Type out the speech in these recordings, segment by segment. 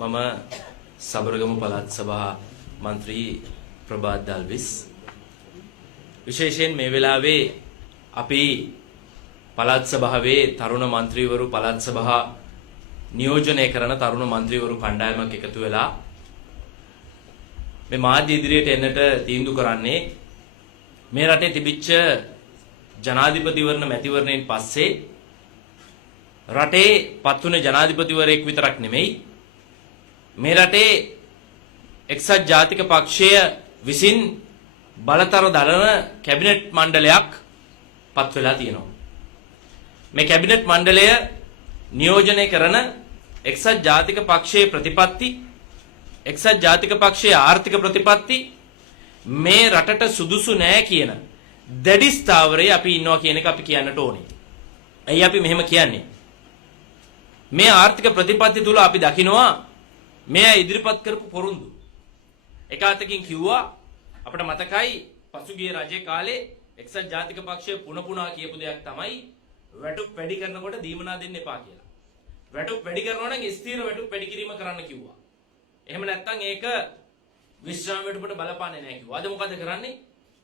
මම සබරගමු පළාත් සභා මන්ත්‍රී ප්‍රභාත් දල්විස් විශේෂයෙන් මේ වෙලාවේ අපි පළාත් සභාවේ තරුණ මන්ත්‍රීවරු පළාත් සභා නියෝජනය කරන තරුණ මන්ත්‍රීවරු කණ්ඩායමක් එකතු වෙලා මේ මාධ්‍ය ඉදිරියට එන්නට තීන්දුව කරන්නේ මේ රටේ තිබිච්ච ජනාධිපතිවරණ මැතිවරණයෙන් පස්සේ රටේ පත්වුනේ ජනාධිපතිවරයෙක් විතරක් නෙමෙයි මේ රටේ එක්සත් ජාතික පක්ෂය විසින් බලතර දරන කැබිනට් මණ්ඩලයක් පත් වෙලා තියෙනවා. මේ කැබිනට් මණ්ඩලය නියෝජනය කරන එක්සත් ජාතික පක්ෂයේ ප්‍රතිපත්ති එක්සත් ජාතික පක්ෂයේ ආර්ථික ප්‍රතිපත්ති මේ රටට සුදුසු නෑ කියන දැඩි ස්ථාවරයේ අපි ඉන්නවා කියන එක අපි කියන්නට ඕනේ. ඇයි අපි මෙහෙම කියන්නේ? මේ ආර්ථික ප්‍රතිපත්ති තුල අපි දකිනවා මේ ඉදිරිපත් කරපු පොරොන්දු. එක අතකින් කිව්වා අපිට මතකයි පසුගිය රජේ කාලේ එක්සත් ජාතික පක්ෂය පුන කියපු දෙයක් තමයි වැටුප් වැඩි කරනකොට දීමනා දෙන්න එපා කියලා. වැටුප් වැඩි කරනවා නම් ස්ථීර වැටුප් වැඩි කිරීම කරන්න කිව්වා. එහෙම නැත්නම් ඒක විශ්‍රාම වැටුපට බලපාන්නේ නැහැ කිව්වා. අද මොකද කරන්නේ?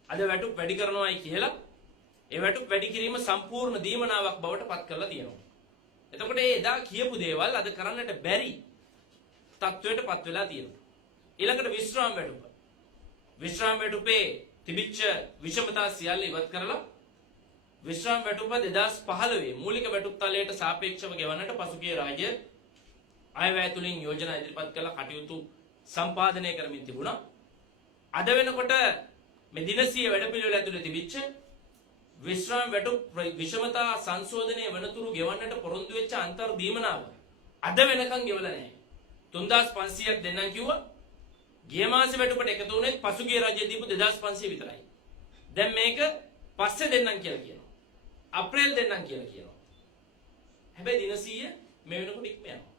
අද වැටුප් වැඩි කරනවායි කියලා ඒ වැටුප් වැඩි කිරීම සම්පූර්ණ දීමනාවක් බවට පත් කරලා තියෙනවා. එතකොට ඒ එදා කියපු දේවල් අද කරන්නට බැරි තත්වයට පත් වෙලා තියෙනවා. ඊළඟට විශ්‍රාම වැටුප. විශ්‍රාම වැටුපේ තිබිච්ච විෂමතා සියල්ල ඉවත් කරලා විශ්‍රාම වැටුප 2015 මූලික වැටුප් තලයට සාපේක්ෂව ගෙවන්නට පසුගිය රාජ්‍ය අයවැය තුලින් යෝජනා ඉදිරිපත් කළ කටයුතු සම්පාදනය කරමින් තිබුණා. අද වෙනකොට මේ දිනසිය වැඩපිළිවෙල ඇතුලේ තිබිච්ච විශ්‍රාම වැටුප් විෂමතා සංශෝධනය වෙනතුරු ගෙවන්නට පොරොන්දු වෙච්ච අන්තර් දීමනාව අද වෙනකන් ගෙවලා නැහැ. 3500ක් දෙන්නම් කිව්වා. ගිය මාසේ වැටුපට එකතු වුණේ පසුගිය රජයේ දීපු 2500 විතරයි. දැන් මේක පස්සේ දෙන්නම් කියලා කියනවා. අප්‍රේල් දෙන්නම් කියලා කියනවා. හැබැයි දිනසිය මේ වෙනකොට ඉක්ම යනවා.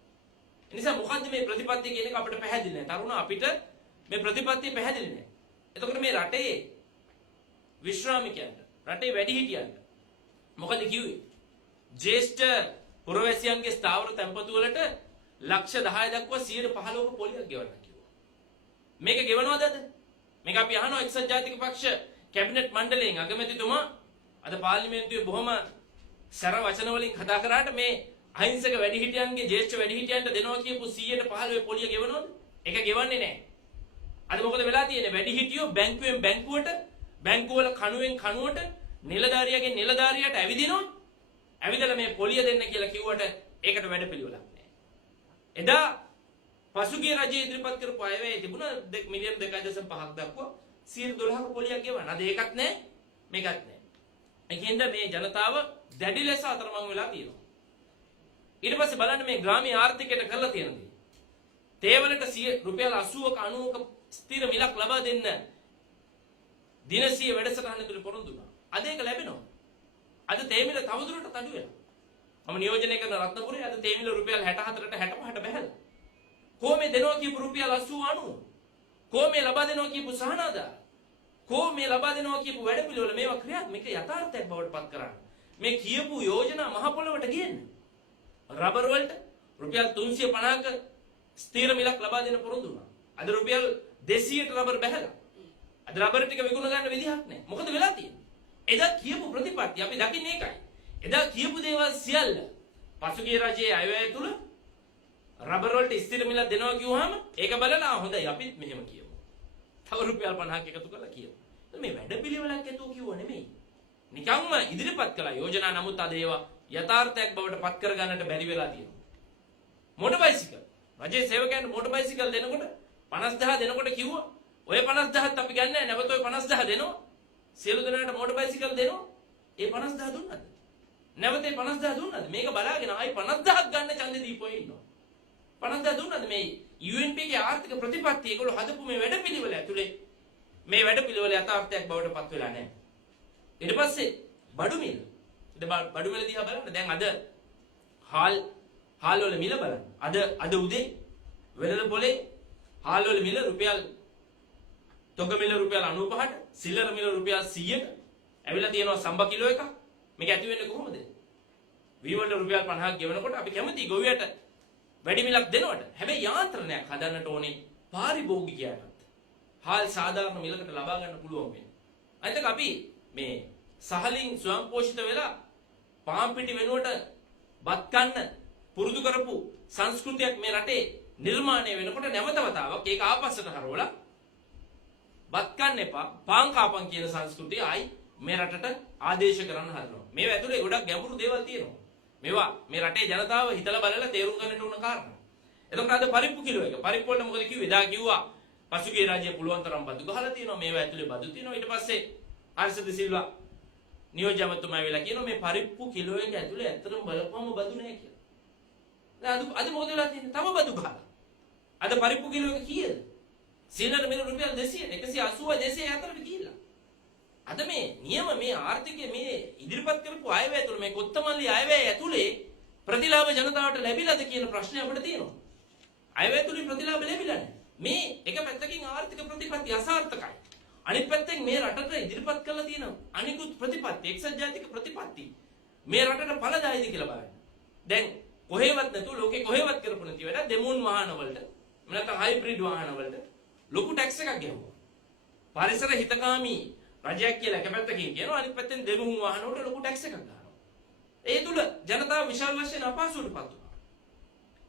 ඒ නිසා මොකද්ද මේ ප්‍රතිපත්තිය කියන එක අපිට පැහැදිලි නැහැ. තරුණ අපිට මේ ප්‍රතිපත්තිය පැහැදිලි නැහැ. එතකොට මේ රටේ විශ්‍රාමිකයන්ට රටේ වැඩිහිටියන්ට මොකද කිව්වේ? ජ්‍යෙෂ්ඨ පුරවැසියන්ගේ ස්ථාවර තැන්පතු වලට ලක්ෂ 10 දක්වා 115ක පොලියක් ගෙවන්න කිව්වා. මේක ගෙවනවද අද? මේක අපි අහනවා එක්සත් ජාතික පක්ෂ කැබිනට් මණ්ඩලයෙන් අගමැතිතුමා අද පාර්ලිමේන්තුවේ බොහොම සැර වචන වලින් කතා කරාට මේ අහිංසක වැඩිහිටියන්ගේ ජ්‍යෙෂ්ඨ වැඩිහිටියන්ට දෙනවා කියපු 115 පොලිය ගෙවනවද? ඒක ගෙවන්නේ නැහැ. අද මොකද වෙලා තියෙන්නේ? වැඩිහිටියෝ බැංකුවෙන් බැංකුවට බැංකුවල කණුවෙන් කණුවට නිලධාරියාගෙන් නිලධාරියට ඇවිදිනවා. ඇවිදලා මේ පොලිය දෙන්න කියලා කිව්වට ඒකට වැඩපිළිවෙලක් නැහැ. එදා පසුගිය රජයේ ඉදිරිපත් කරපු අයවැය තිබුණා මිලියන 2.5ක් දක්වා 112ක පොලියක් ගෙවන්න. අද ඒකත් නැහැ මේකත් නැහැ. ඒකෙන්ද මේ ජනතාව දැඩි ලෙස අතරමං වෙලා තියෙනවා. ඊට පස්සේ බලන්න මේ ග්‍රාමීය ආර්ථිකයට කරලා තියෙන දේ. තේවලට රුපියල් 80ක 90ක ස්ථිර මිලක් ලබා දෙන්න දිනසිය වැඩසටහන තුල පොරොන්දු වුණා. අද ඒක ලැබෙනවා. අද තේ මිල තවදුරටත් අඩු වෙනවා. මම නියෝජනය කරන රත්නපුරේ අද තේ මිල රුපියල් 64ට 65ට බැහැලා. කොහොමද දෙනවා කියපු රුපියල් 80 90? කොහොමද ලබා දෙනවා කියපු සහනාදා? කොහොමද ලබා දෙනවා කියපු වැඩපිළිවෙල මේවා ක්‍රියාත්මක යථාර්ථයක් බවට පත් කරන්න. මේ කියපු යෝජනා මහ පොළොවට ගේන්න. රබර් වලට රුපියල් 350ක ස්ථිර මිලක් ලබා දෙන්න පොරොන්දු වුණා. අද රුපියල් 200ට රබර් බැහැලා. අද රබර් ටික විකුණ ගන්න විදිහක් නැහැ. මොකද වෙලා තියෙන්නේ? එදා කියපු ප්‍රතිපත්ති අපි දකින්නේ ඒකයි. එදා කියපු දේවල් සියල්ල පසුගිය රජයේ අයවැය තුල රබර් වලට ස්ථිර මිලක් දෙනවා කිව්වහම ඒක බලලා හොඳයි අපිත් මෙහෙම කියමු. තව රුපියල් 50ක් එකතු කරලා කියමු. මේ වැඩපිළිවෙලක් ඇතුව කිව්ව නෙමෙයි. නිකම්ම ඉදිරිපත් කළා යෝජනා. නමුත් අද ඒවා යථාර්ථයක් බවට පත් කර ගන්නට බැරි වෙලා තියෙනවා. මොටර් බයිසිකල් රජයේ සේවකයන්ට මොටර් බයිසිකල් දෙනකොට 50000 දෙනකොට කිව්වා ඔය 50000ත් අපි ගන්නෑ නැවත ඔය 50000 දෙනවා. සියලු දෙනාට මොටර් බයිසිකල් දෙනවා. ඒ 50000 දුන්නද? නැවත ඒ 50000 දුන්නද? මේක බලාගෙන ආයි 50000ක් ගන්න ඡන්දෙ දීපෝ ඉන්නවා. 50000 දුන්නද? මේ UNP ගේ ආර්ථික ප්‍රතිපත්තිය ඒගොල්ලෝ හදපු මේ වැඩපිළිවෙල ඇතුලේ මේ වැඩපිළිවෙල යථාර්ථයක් බවට පත් වෙලා නැහැ. ඊට පස්සේ බඩු මිල. බඩු මිල දිහා බලන්න. දැන් අද හාල් වල මිල බලන්න. අද උදේ වෙළඳ පොලේ හාල් වල මිල රුපියල් තොග මිල රුපියල් 95ට, සිල්ලර මිල රුපියල් 100ට ඇවිල්ලා තියෙනවා සම්බ කිලෝ එකක්. මේක ඇති වෙන්නේ කොහොමද? වී වලට රුපියල් 50ක් ගෙවනකොට අපි කැමති ගොවියට වැඩි මිලක් දෙනවට. හැබැයි යාන්ත්‍රණයක් හදන්නට ඕනේ පාරිභෝගිකයාටත්. හාල් සාධාරණ මිලකට ලබා ගන්න පුළුවන් වෙන්නේ. අනිත් එක අපි මේ සහලින් ස්වයංපෝෂිත වෙලා පාන් පිටි වෙනුවට බත් කන්න පුරුදු කරපු සංස්කෘතියක් මේ රටේ නිර්මාණය වෙනකොට නැවත වතාවක් ඒක ආපස්සට හරවලා බත් කන්න එපා පාන් කාපන් කියන සංස්කෘතිය ආයි මේ රටට ආදේශ කරන්න හදනවා. මේවා ඇතුලේ ගොඩක් ගැඹුරු දේවල් තියෙනවා. මේවා මේ රටේ ජනතාව හිතලා බලලා තේරුම් ගන්නට උන කාරණා. එතකොට අද පරිප්පු කිලෝ එක පරිප්පු වල මොකද කිව්වේ? එදා කිව්වා පසුගිය රාජ්‍ය පුළුවන් තරම් බදු ගහලා තියෙනවා. මේවා ඇතුලේ බදු තියෙනවා. ඊට පස්සේ හර්ෂද සිල්වා නියෝජ්‍යවතුමා වෙලා කියනවා මේ පරිප්පු කිලෝ එක ඇතුලේ ඇත්තටම බලපුවම බදු නැහැ කියලා. දැන් අද මොකද වෙලා තියෙන්නේ? තව බදු ගහලා. අද පරිප්පු කිලෝ එක කීයද? සීලට මෙන්න රුපියල් 200 180 204ට ගිහිල්ලා. අද මේ නියම මේ ආර්ථිකය මේ ඉදිරිපත් කරපු අයවැය ඇතුළේ මේ කොත්තමල්ලි අයවැය ඇතුළේ ප්‍රතිලාභ ජනතාවට ලැබිලාද කියන ප්‍රශ්නය අපිට තියෙනවා. අයවැය ඇතුළේ ප්‍රතිලාභ ලැබිලා නැහැ. මේ එක පැත්තකින් ආර්ථික ප්‍රතිපත්ති අසාර්ථකයි. අනිත් පැත්තෙන් මේ රටට ඉදිරිපත් කරලා තියෙන අනිකුත් ප්‍රතිපත්ති එක්සත් ජාතික ප්‍රතිපත්ති මේ රටට ඵලදායීද කියලා බලන්න. දැන් කොහෙවත් නැතුව ලෝකේ කොහෙවත් කරපු නැති වැඩ දෙමුන් වාහන වලට නැත්නම් හයිබ්‍රිඩ් වාහන වලට ලොකු ටැක්ස් එකක් ගෙවුවා. පරිසර හිතකාමී රජයක් කියලා එක පැත්තකින් කියනවා අනිත් පැත්තෙන් දෙමුන් වාහන වලට ලොකු ටැක්ස් එකක් ගන්නවා. ඒ තුල ජනතාව විශාල වශයෙන් අපහසුතාවටපත් වුණා.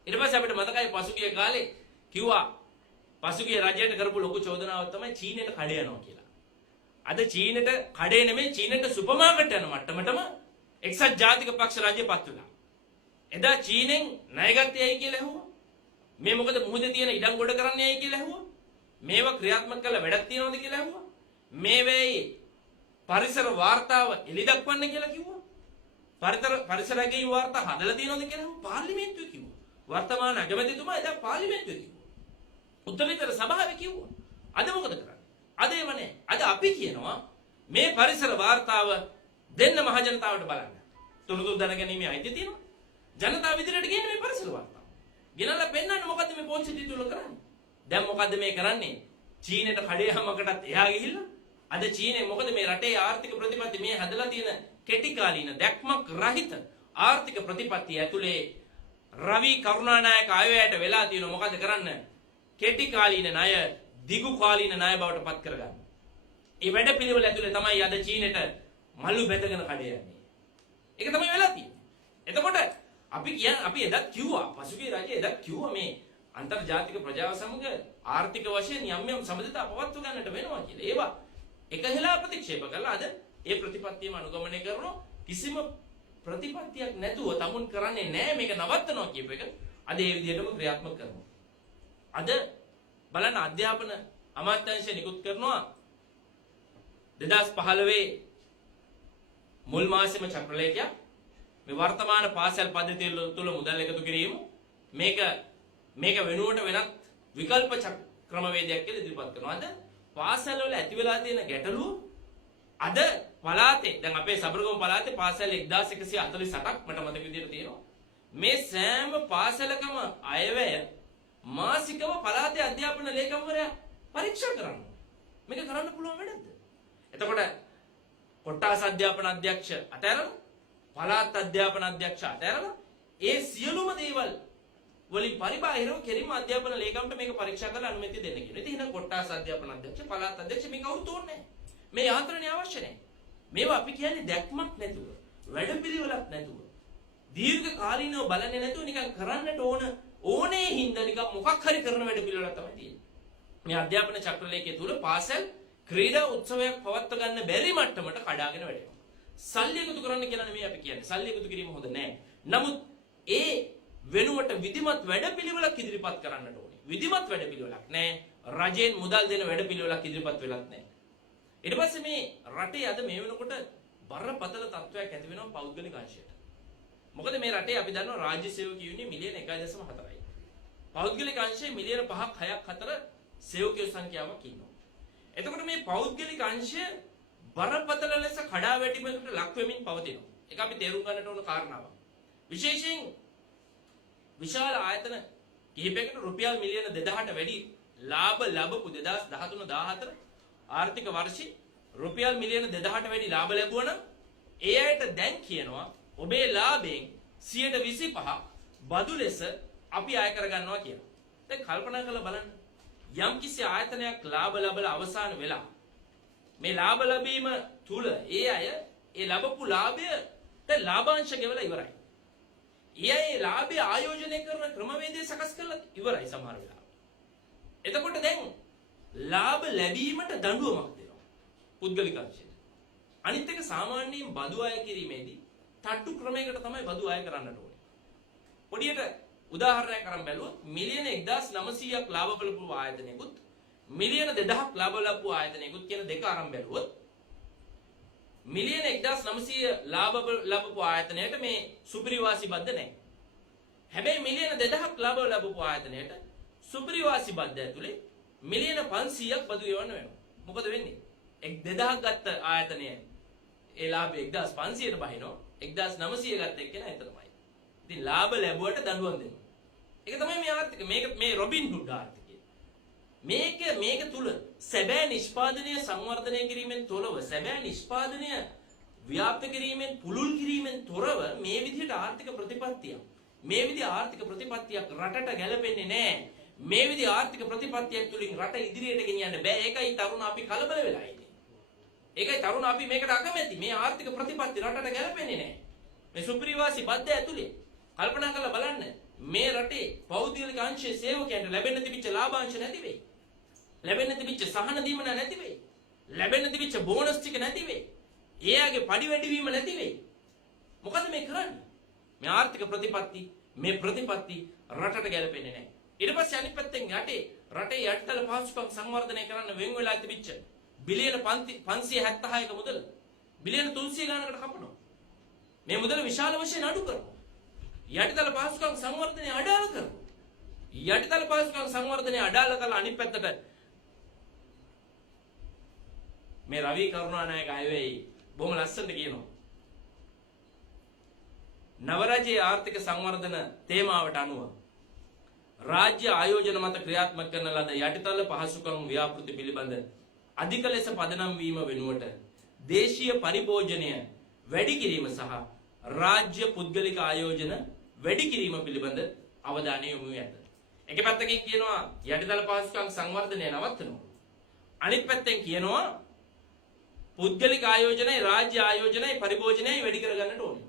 ඊට පස්සේ අපිට මතකයි පසුගිය කාලේ කිව්වා පසුගිය රජයට කරපු ලොකු චෝදනාවක් තමයි චීනෙට කඩ යනවා කියලා. අද චීනෙට කඩේ නෙමෙයි චීනෙට සුපර් මාකට් යන මට්ටමටම එක්සත් ජාතික පක්ෂ රාජ්‍යපත් වුණා. එදා චීනෙන් ණය ගත්තේයි කියලා ඇහුවා. මේ මොකද මුහුදේ තියෙන ඉඩම් ගොඩ කරන්නේයි කියලා ඇහුවා. මේවා ක්‍රියාත්මක කළ වැඩක් තියනවද කියලා ඇහුවා. මේ වෙයි පරිසර වාර්තාව එලි දක්වන්න කියලා කිව්වා. පරිසරයේ වාර්තා හදලා තියනවද කියලා ඇහුවා. පාර්ලිමේන්තුවේ කිව්වා. වර්තමාන අගමැතිතුමා එදා පාර්ලිමේන්තුවේ කිව්වා. උත්තරීතර සභාවේ කිව්වා. අද මොකද කරන්නේ? අද ඒව නැහැ. අද අපි කියනවා මේ පරිසර වාර්තාව දෙන්න මහ ජනතාවට බලන්න. තුනුදු දැනගැනීමේ අයිතිය තියෙනවා. ජනතාව ඉදිරියට ගේන්නේ මේ පරිසර වාර්තාව. ගෙනල්ලා පෙන්නන්න මොකද්ද මේ පොන්සිටි තුල කරන්නේ? දැන් මොකද්ද මේ කරන්නේ? චීනෙට කඩේ හැමකටත් එහා ගිහිල්ලා අද චීනේ මොකද මේ රටේ ආර්ථික ප්‍රතිපත්ති මේ හදලා තියෙන කෙටි කාලීන දැක්මක් රහිත ආර්ථික ප්‍රතිපත්තිය ඇතුලේ රවි කරුණානායක ආයවැයට වෙලා තියෙන මොකද කරන්න? කෙටි කාලීන ණය දිගු කාලීන ණය බවට පත් කරගන්න. මේ වැඩ පිළිවෙල ඇතුලේ තමයි අද චීනෙට මල්ලු බැඳගෙන කඩේ යන්නේ. ඒක තමයි වෙලා තියෙන්නේ. එතකොට අපි එදත් කිව්වා පසුගිය රජයේ එදත් කිව්වා මේ අන්තර්ජාතික ප්‍රජාව සමග ආර්ථික වශයෙන් යම් සම්බන්ධතා පවත්ව ගන්නට වෙනවා කියලා. ඒවා එකහෙලා ප්‍රතික්ෂේප කළා. අද ඒ ප්‍රතිපත්තියම අනුගමනය කරන කිසිම ප්‍රතිපත්තියක් නැතුව තමුන් කරන්නේ නැහැ මේක නවත්තනවා කියප එක. අද ඒ විදිහටම ක්‍රියාත්මක කරනවා. අද බලන්න අධ්‍යාපන අමාත්‍යාංශය නිකුත් කරනවා 2015 මුල් මාසෙම චක්‍රලේඛයක් මේ වර්තමාන පාසල් පද්ධතිය තුළ මුදල් එකතු කිරීම මේක වෙනුවට වෙනත් විකල්ප ක්‍රමවේදයක් කියලා ඉදිරිපත් කරනවා. අද පාසල් වල ඇති වෙලා තියෙන ගැටලුව අද පළාතේ දැන් අපේ සබරගම පළාතේ පාසල් 1148ක් මට මතක විදිහට තියෙනවා. මේ සෑම පාසලකම අයවැය මාසිකව පළාතේ අධ්‍යාපන ලේකම්වරයා පරීක්ෂා කරනවා. මේක කරන්න පුළුවන් වැඩක්ද? එතකොට කොට්ටාස අධ්‍යාපන අධ්‍යක්ෂ අතහැරලා පළාත් අධ්‍යාපන අධ්‍යක්ෂ අතහැරලා ඒ සියලුම දේවල් වලින් පරිබාහිරව කෙලින්ම අධ්‍යාපන ලේකම්ට මේක පරීක්ෂා කරලා අනුමැතිය දෙන්න කියනවා. ඉතින් එහෙනම් කොට්ටාස අධ්‍යාපන අධ්‍යක්ෂ පළාත් අධ්‍යක්ෂ මේක කවුරුත් ඕනේ නැහැ. මේ යාන්ත්‍රණය අවශ්‍ය නැහැ. මේවා අපි කියන්නේ දැක්මක් නැතුව, වැඩපිළිවෙලක් නැතුව, දීර්ඝ කාලීනව බලන්නේ නැතුව නිකන් කරන්නට ඕනේ හින්දා නිකන් මොකක් හරි කරන වැඩපිළිවෙලක් තමයි තියෙන්නේ. මේ අධ්‍යාපන චක්‍රලේඛය තුල පාසල් ක්‍රීඩා උත්සවයක් පවත්ව ගන්න බැරි මට්ටමට කඩාගෙන වැටෙනවා. සල්ලි එකතු කරන්න කියලා නෙමෙයි අපි කියන්නේ. සල්ලි එකතු කිරීම හොඳ නැහැ. නමුත් ඒ වෙනුවට විධිමත් වැඩපිළිවෙලක් ඉදිරිපත් කරන්නට ඕනේ. විධිමත් වැඩපිළිවෙලක් නැහැ. රජයෙන් මුදල් දෙන වැඩපිළිවෙලක් ඉදිරිපත් වෙලත් නැහැ. ඊට පස්සේ මේ රටේ අද මේ වෙනකොට බරපතල තත්ත්වයක් ඇති වෙනවා පෞද්ගලික අංශයට. මොකද මේ රටේ අපි දන්නවා රාජ්‍ය සේවකයෝ ඉන්නේ මිලියන 1.4යි. පෞද්ගලික අංශයේ මිලියන 5ක් 6ක් 4 සේවකයෝ සංඛ්‍යාවක් ඉන්නවා. එතකොට මේ පෞද්ගලික අංශය බරපතල ලෙස කඩා වැටීමකට ලක් වෙමින් පවතිනවා. ඒක අපි තේරුම් ගන්නට ඕන කාරණාවක්. විශේෂයෙන් විශාල ආයතන කිහිපයකට රුපියල් මිලියන 2000ට වැඩි ලාභ ලැබපු 2013-14 ආර්ථික වර්ෂේ රුපියල් මිලියන 2000ට වැඩි ලාභ ලැබුවා නම් ඒ අයට දැන් කියනවා ඔබේ ලාභයෙන් 25% බදු ලෙස අපි ආය කරගන්නවා කියලා. දැන් කල්පනා කරලා බලන්න. යම් කිසි ආයතනයක් ලාභ ලැබලා අවසාන වෙලා මේ ලාභ ලැබීම තුල ඒ අය ඒ ලැබපු ලාභය දැන් ලාභාංශ ගෙවලා ඉවරයි. ඒ ලාභය ආයෝජනය කරන ක්‍රමවේදය සකස් කරලා ඉවරයි සමහර වෙලාවට. එතකොට දැන් ලාභ ලැබීමට දඬුවමක් දෙනවා පුද්ගලික අංශයට. අනිත් එක සාමාන්‍යයෙන් බදු අය කිරීමේදී තට්ටු ක්‍රමයකට තමයි බදු අය කරන්නට ඕනේ. පොඩියට උදාහරණයක් අරන් බැලුවොත් මිලියන 1900ක් ලාභ බලපු ආයතනයකුත් මිලියන 2000ක් ලාභ ලැබපු ආයතනයකුත් කියන දෙක අරන් බැලුවොත් මිලියන 1900 ලාභ ලැබපු ආයතනයට මේ සුපිරිවාසි බද්ද නැහැ. හැබැයි මිලියන 2000ක් ලාභ ලැබපු ආයතනයට සුපිරිවාසි බද්ද ඇතුලේ මිලියන 500ක් බදු ගෙවන්න වෙනවා. මොකද වෙන්නේ? 2000ක් ගත්ත ආයතනය ඒ ලාභය 1500ට බහිනවා. 1900 ගත්ත එක්කෙනා එතරම්යි. ඉතින් ලාභ ලැබුවට දඬුවම් දෙනවා. ඒක තමයි මේ ආර්ථික මේ රොබින් හුඩ් ආර්ථිකය. මේක තුල සැබෑ නිෂ්පාදනය සංවර්ධනය කිරීමෙන් තොරව සැබෑ නිෂ්පාදනය ව්‍යාප්ත කිරීමෙන් පුළුල් කිරීමෙන් තොරව මේ විදිහට ආර්ථික ප්‍රතිපත්තියක් මේ විදිහ ආර්ථික ප්‍රතිපත්තියක් රටට ගැලපෙන්නේ නැහැ. මේ විදිහ ආර්ථික ප්‍රතිපත්තියක් තුලින් රට ඉදිරියට ගෙනියන්න බෑ. ඒකයි තරුණ අපි කලබල වෙලා ඉන්නේ. ඒකයි තරුණ අපි මේකට අකමැති. මේ ආර්ථික ප්‍රතිපත්ති රටට ගැලපෙන්නේ නැහැ. මේ සුපිරිවාසි බද්ද ඇතුලේ කල්පනා කරලා බලන්න මේ රටේ පෞද්ගලික අංශයේ සේවකයන්ට ලැබෙන්න තිබිච්ච ලාභාංශ නැති වෙයි. ලැබෙන්න තිබිච්ච සහන දීමන නැති වෙයි. ලැබෙන්න තිබිච්ච බෝනස් ටික නැති වෙයි. එයාගේ පඩි වැඩි වීම නැති වෙයි. මොකද මේ කරන්නේ? මේ ආර්ථික ප්‍රතිපත්ති රටට ගැලපෙන්නේ නැහැ. ඊට පස්සේ අනිත් පැත්තෙන් රටේ යටිතල පහසුකම් සංවර්ධනය කරන්න වෙන් වෙලා තිබිච්ච බිලියන 576ක මුදල බිලියන 300 ගණනකට කපනවා. මේ මුදල විශාල වශයෙන් අඩු කරනවා. යටිතල පහසුකම් සංවර්ධනය අඩාල කරනවා. යටිතල පහසුකම් සංවර්ධනය අඩාල කරලා අනිත් පැත්තට මේ රවි කරුණානායක අයවැයි බොහොම ලස්සනට කියනවා. නවරාජ්‍යයේ ආර්ථික සංවර්ධන තේමාවට අනුව රාජ්‍ය ආයෝජන මත ක්‍රියාත්මක කරන ලද යටිතල පහසුකම් ව්‍යාපෘති පිළිබඳ අධික ලෙස පදනම් වීම වෙනුවට දේශීය පරිභෝජනය වැඩි කිරීම සහ රාජ්‍ය පුද්ගලික ආයෝජන වැඩි කිරීම පිළිබඳ අවධානය යොමු ඇත. එක පැත්තකින් කියනවා යටිතල පහසුකම් සංවර්ධනය නවත්තනවා. අනිත් පැත්තෙන් කියනවා පුද්ගලික ආයෝජනයි රාජ්‍ය ආයෝජනයි පරිභෝජනයයි වැඩි කරගන්නට ඕනේ.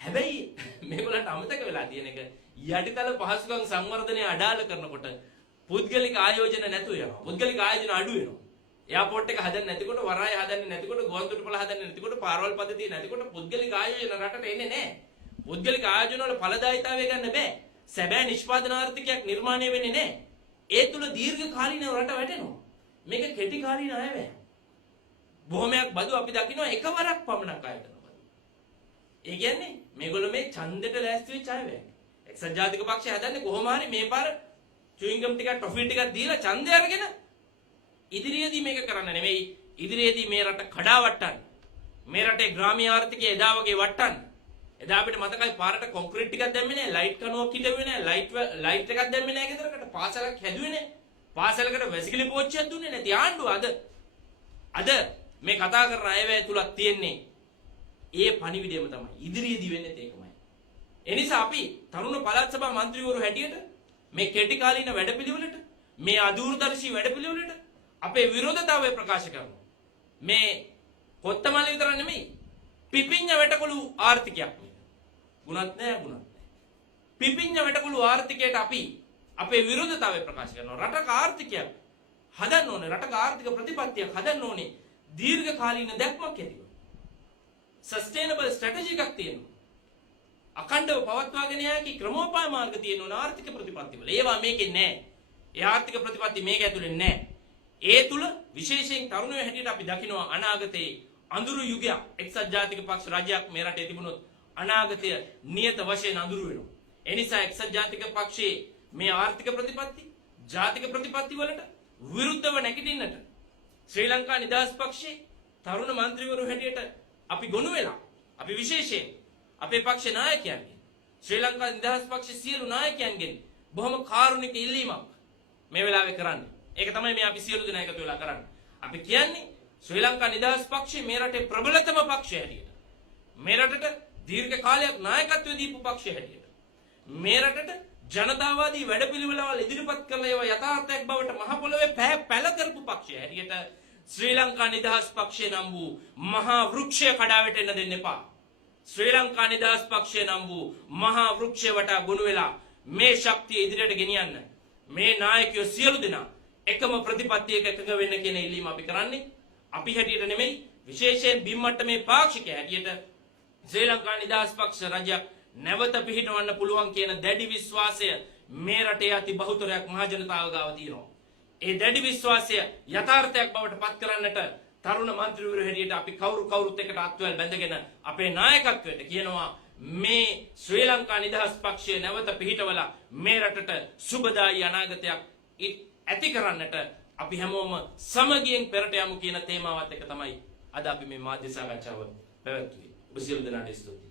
හැබැයි මේගොල්ලන්ට අමතක වෙලා තියෙන එක යටිතල පහසුකම් සංවර්ධනය අඩාල කරනකොට පුද්ගලික ආයෝජන නැතු වෙනවා. පුද්ගලික ආයෝජන අඩු වෙනවා. එයාපෝට් එක හදන්න නැතිකොට වරාය හදන්න නැතිකොට ගුවන්තොටුපළ හදන්න නැතිකොට පාරවල් පද්ධතිය නැතිකොට පුද්ගලික ආයෝජන රටට එන්නේ නැහැ. පුද්ගලික ආයෝජන වල ඵලදායීතාවය ගන්න බෑ. සැබෑ නිෂ්පාදන ආර්ථිකයක් නිර්මාණය වෙන්නේ නැහැ. ඒ තුල දීර්ඝ කාලීනව රට වැටෙනවා. මේක කෙටි කාලීන අයවැය. බොහොමයක් බදු අපි දකිනවා එකවරක් පමණක් අයට බදු. ඒ කියන්නේ මේගොල්ලෝ මේ ඡන්දෙට ලෑස්ති වෙච්ච අයවැය. එක්සත් ජාතික පක්ෂය හදන්නේ කොහොම හරි මේ පාර චුයින්ගම් ටිකක් ටොෆි ටිකක් දීලා ඡන්දය අරගෙන ඉදිරියේදී මේක කරන්න නෙමෙයි ඉදිරියේදී මේ රට කඩා වට්ටන්න. මේ රටේ ග්‍රාමීය ආර්ථිකය එදා වගේ වට්ටන්න. එදා අපිට මතකයි පාරට කොන්ක්‍රීට් ටිකක් දැම්මේ නැහැ, ලයිට් කණුවක් හිටුවේ නැහැ, ලයිට් එකක් දැම්මේ නැහැ ගෙදරකට, පාසලක් හැදුවේ නැහැ. පාසලකට වැසිකිලි පෝච්චියක් දුන්නේ නැති ආණ්ඩුව අද මේ කතා කරන අයවැය තුලක් තියෙන්නේ ඒ පණිවිඩයම තමයි. ඉදිරියේදී වෙන්නේ ඒකමයි. ඒ නිසා අපි තරුණ පළාත් සභා മന്ത്രിවරු හැටියට මේ කෙටි කාලීන වැඩපිළිවෙලට මේ අදූරදර්ශී වැඩපිළිවෙලට අපේ විරෝධතාවය ප්‍රකාශ කරනවා. මේ කොත්තමල්ලි විතර නෙමෙයි පිපිඤ්ඤ වැටකොළු ආර්ථිකයක් මේක. ගුණත් නැහැ. පිපිඤ්ඤ වැටකොළු ආර්ථිකයට අපි අපේ විරෝධතාවය ප්‍රකාශ කරනවා. රටක ආර්ථිකයක් හදන්න ඕනේ. රටක ආර්ථික ප්‍රතිපත්තියක් හදන්න ඕනේ. දීර්ඝ කාලීන දැක්මක් ඇතිව. සස්ටේනබල් ස්ට්‍රැටජි එකක් තියෙනවා. අඛණ්ඩව පවත්වාගෙන යාකි ක්‍රමෝපාය මාර්ග තියෙනවා ආර්ථික ප්‍රතිපත්තිවල. ඒවා මේකේ නැහැ. ඒ ආර්ථික ප්‍රතිපත්ති මේක ඇතුලේ නැහැ. ඒ තුල විශේෂයෙන් තරුණයෝ හැටියට අපි දකිනවා අනාගතයේ අඳුරු යුගයක් එක්සත් ජාතික පක්ෂ රජයක් මේ රටේ තිබුණොත් අනාගතය නියත වශයෙන් අඳුරු වෙනවා. ඒ නිසා එක්සත් ජාතික පක්ෂයේ මේ ආර්ථික ප්‍රතිපත්ති ජාතික ප්‍රතිපත්ති වලට විරුද්ධව නැගිටින්නට ශ්‍රී ලංකා නිදහස් පක්ෂයේ තරුණ മന്ത്രിවරු හැටියට අපි ගොනු වෙලා අපි විශේෂයෙන් අපේ පක්ෂ නායකයන්ගෙන් ශ්‍රී ලංකා නිදහස් පක්ෂයේ සියලු නායකයන්ගෙන් බොහොම කාරුණික ඉල්ලීමක් මේ වෙලාවේ කරන්නේ. ඒක තමයි මේ අපි සියලු දෙනා එකතු වෙලා කරන්නේ. අපි කියන්නේ ශ්‍රී ලංකා නිදහස් පක්ෂය මේ රටේ ප්‍රබලතම පක්ෂය හැටියට. මේ රටට දීර්ඝ කාලයක් නායකත්වය දීපු පක්ෂය හැටියට. මේ රටට ජනතාවාදී වැඩපිළිවෙළවල් ඉදිරිපත් කළ ඒවා යථාර්ථයක් බවට මහ පොළොවේ පැල කරපු පක්ෂය හැටියට ශ්‍රී ලංකා නිදහස් පක්ෂය නම් වූ මහා වෘක්ෂය කඩා වැටෙන්න දෙන්න එපා. ශ්‍රී ලංකා නිදහස් පක්ෂය නම් වූ මහා වෘක්ෂය වටා ගොනු වෙලා මේ ශක්තිය ඉදිරියට ගෙනියන්න මේ නායකයෝ සියලු දෙනා එකම ප්‍රතිපත්තියක එකඟ වෙන්න කියන ඉල්ලීම අපි කරන්නේ. අපි හැටියට නෙමෙයි, විශේෂයෙන් බිම් මට්ටමේ පාක්ෂිකය හැටියට ශ්‍රී ලංකා නිදහස් පක්ෂ රජයක් නැවත පිහිටවන්න පුළුවන් කියන දැඩි විශ්වාසය මේ රටේ අති බහුතරයක් මහ ජනතාව ගාව තියෙනවා. ඒ දැඩි විශ්වාසය යථාර්ථයක් බවට පත් කරන්නට තරුණ මන්ත්‍රීවරු හැටියට අපි කවුරුත් එකට අත්වැල් බැඳගෙන අපේ නායකත්වයට කියනවා මේ ශ්‍රී ලංකා නිදහස් පක්ෂය නැවත පිහිටවලා මේ රටට සුබදායි අනාගතයක් ඇති කරන්නට අපි හැමෝම සමගියෙන් පෙරට යමු කියන තේමාවත් එක තමයි අද අපි මේ මාධ්‍ය සාකච්ඡාව පැවැත්වුවේ. ඔබ සියලු දෙනාට ස්තුතියි.